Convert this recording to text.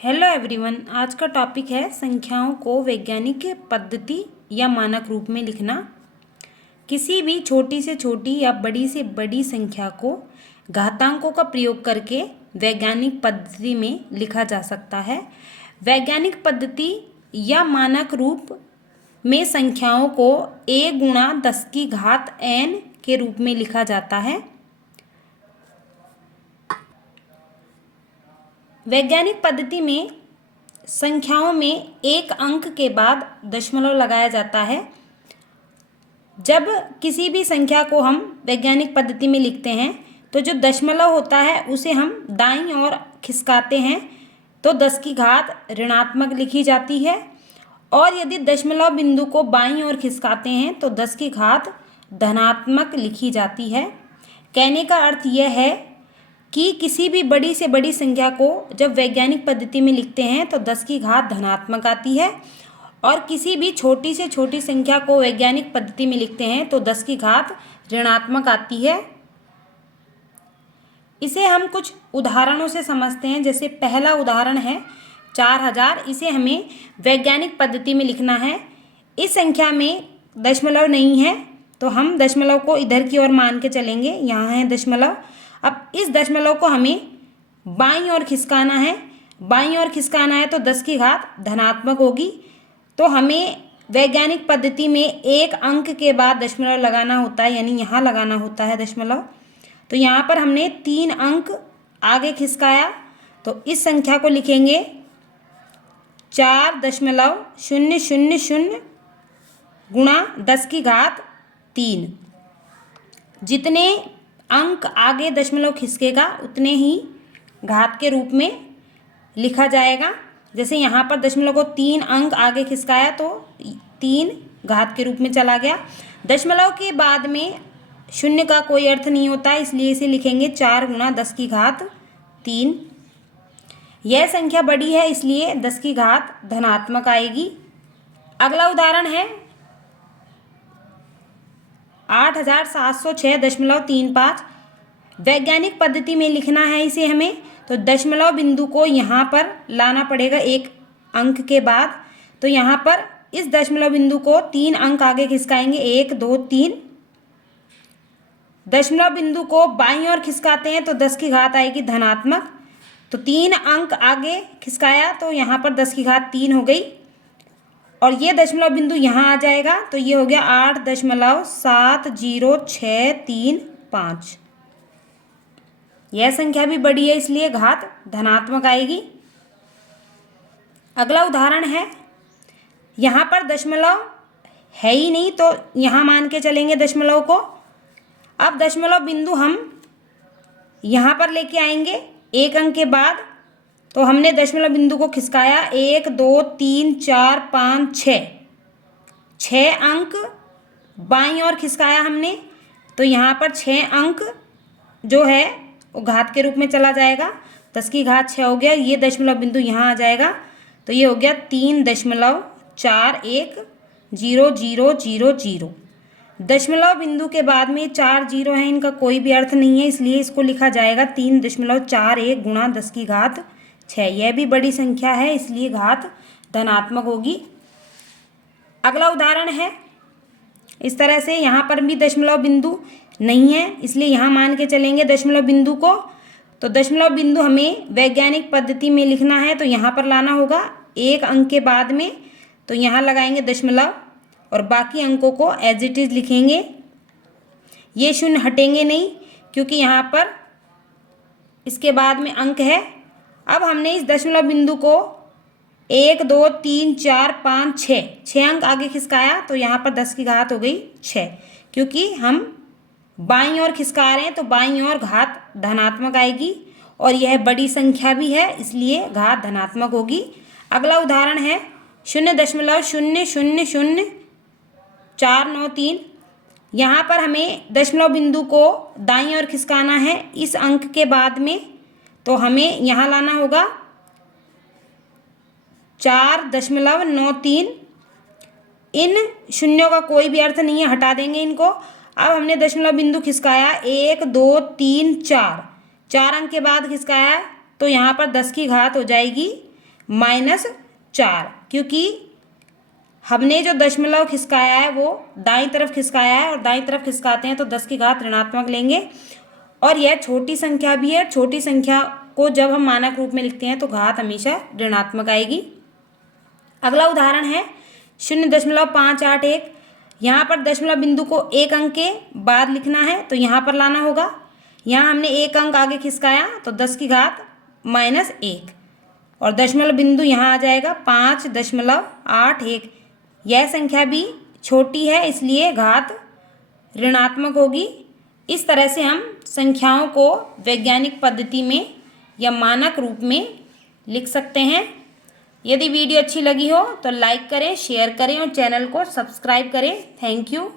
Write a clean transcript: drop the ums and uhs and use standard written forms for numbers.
Hello everyone. आज का topic है संख्याओं को वैज्ञानिक पद्धति या मानक रूप में लिखना। किसी भी छोटी से छोटी या बड़ी से बड़ी संख्या को घातांकों का प्रयोग करके वैज्ञानिक पद्धति में लिखा जा सकता है। वैज्ञानिक पद्धति या मानक रूप में संख्याओं को a गुणा 10 की घात n के रूप में लिखा जाता है। वैज्ञानिक पद्धति में संख्याओं में एक अंक के बाद दशमलव लगाया जाता है। जब किसी भी संख्या को हम वैज्ञानिक पद्धति में लिखते हैं तो जो दशमलव होता है उसे हम दाईं ओर खिसकाते हैं तो 10 की घात ऋणात्मक लिखी जाती है, और यदि दशमलव बिंदु को बाईं ओर खिसकाते हैं तो 10 की घात धनात्मक लिखी जाती है। कहने का अर्थ यह है कि किसी भी बड़ी से बड़ी संख्या को जब वैज्ञानिक पद्धति में लिखते हैं तो 10 की घात धनात्मक आती है, और किसी भी छोटी से छोटी संख्या को वैज्ञानिक पद्धति में लिखते हैं तो 10 की घात ऋणात्मक आती है। इसे हम कुछ उदाहरणों से समझते हैं। जैसे पहला उदाहरण है 4000। इसे हमें वैज्ञानिक पद्धति में लिखना है। इस संख्या में दशमलव नहीं है तो हम दशमलव को इधर की ओर मान के चलेंगे। यहाँ है दशमलव। अब इस दशमलव को हमें बाईं ओर खिसकाना है। बाईं ओर खिसकाना है तो 10 की घात धनात्मक होगी। तो हमें वैज्ञानिक पद्धति में एक अंक के बाद दशमलव लगाना होता है, यानी यहाँ लगाना होता है दशमलव। तो यहाँ पर हमने 3 अंक आगे खिसकाया तो इस संख्या को लिखेंगे 4.000 गुणा 10 की घात 3। जितने अंक आगे दशमलव खिसकेगा उतने ही घात के रूप में लिखा जाएगा। जैसे यहाँ पर दशमलव को 3 अंक आगे खिसकाया तो 3 घात के रूप में चला गया। दशमलव के बाद में शून्य का कोई अर्थ नहीं होता, इसलिए इसे लिखेंगे 4 गुणा 10 की घात 3। यह संख्या बड़ी है इसलिए 10 की घात धनात्मक आएगी। अगला उदाहरण है 8706.35। वैज्ञानिक पद्धति में लिखना है इसे हमें, तो दशमलव बिंदु को यहाँ पर लाना पड़ेगा एक अंक के बाद। तो यहाँ पर इस दशमलव बिंदु को 3 अंक आगे खिसकाएंगे, 1 2 3। दशमलव बिंदु को बाईं ओर खिसकाते हैं तो 10 की घात आएगी धनात्मक। तो 3 अंक आगे खिसकाया तो यहाँ पर 10 की घात 3 हो गई, और ये दशमलव बिंदु यहाँ आ जाएगा तो ये हो गया 8.70635। यह संख्या भी बड़ी है इसलिए घात धनात्मक आएगी। अगला उदाहरण है, यहाँ पर दशमलव है ही नहीं तो यहाँ मान के चलेंगे दशमलव को। अब दशमलव बिंदु हम यहाँ पर लेके आएंगे एक अंक के बाद। तो हमने दशमलव बिंदु को खिसकाया 1 2 3 4 5 6। 6 अंक बाईं ओर खिसकाया हमने, तो यहाँ पर 6 अंक जो है वो घात के रूप में चला जाएगा। 10 की घात 6 हो गया। ये दशमलव बिंदु यहाँ आ जाएगा तो ये हो गया 3.410000। दशमलव बिंदु के बाद में 4 जीरो हैं, इनका कोई भी अर्थ नहीं है, इसलिए इसको लिखा जाएगा 3.41 गुणा 10 की घात 6। यह भी बड़ी संख्या है इसलिए घात धनात्मक होगी। अगला उदाहरण है इस तरह से, यहाँ पर भी दशमलव बिंदु नहीं है इसलिए यहाँ मान के चलेंगे दशमलव बिंदु को। तो दशमलव बिंदु हमें वैज्ञानिक पद्धति में लिखना है तो यहाँ पर लाना होगा एक अंक के बाद में। तो यहाँ लगाएंगे दशमलव और बाकी अंकों को एज इट इज़ लिखेंगे। ये शून्य हटेंगे नहीं क्योंकि यहाँ पर इसके बाद में अंक है। अब हमने इस दशमलव बिंदु को 1 2 3 4 5 6 अंक आगे खिसकाया तो यहाँ पर 10 की घात हो गई 6। क्योंकि हम बाईं ओर खिसका रहे हैं तो बाईं ओर घात धनात्मक आएगी, और यह बड़ी संख्या भी है इसलिए घात धनात्मक होगी। अगला उदाहरण है 0.0000493। यहाँ पर हमें दशमलव बिंदु को दाईं ओर खिसकाना है इस अंक के बाद में। तो हमें यहाँ लाना होगा 4.93। इन शून्यों का कोई भी अर्थ नहीं है, हटा देंगे इनको। अब हमने दशमलव बिंदु खिसकाया 1 2 3 4 अंक के बाद खिसकाया तो यहाँ पर 10 की घात हो जाएगी -4, क्योंकि हमने जो दशमलव खिसकाया है वो दाईं तरफ खिसकाया है, और दाईं तरफ खिसकाते हैं तो 10 की घात ऋणात्मक लेंगे। और यह छोटी संख्या भी है, छोटी संख्या को जब हम मानक रूप में लिखते हैं तो घात हमेशा ऋणात्मक आएगी। अगला उदाहरण है 0.581। यहाँ पर दशमलव बिंदु को एक अंक के बाद लिखना है तो यहाँ पर लाना होगा। यहाँ हमने एक अंक आगे खिसकाया तो 10 की घात -1, और दशमलव बिंदु यहाँ आ जाएगा 5.81। यह संख्या भी छोटी है इसलिए घात ऋणात्मक होगी। इस तरह से हम संख्याओं को वैज्ञानिक पद्धति में या मानक रूप में लिख सकते हैं। यदि वीडियो अच्छी लगी हो तो लाइक करें, शेयर करें और चैनल को सब्सक्राइब करें। Thank you.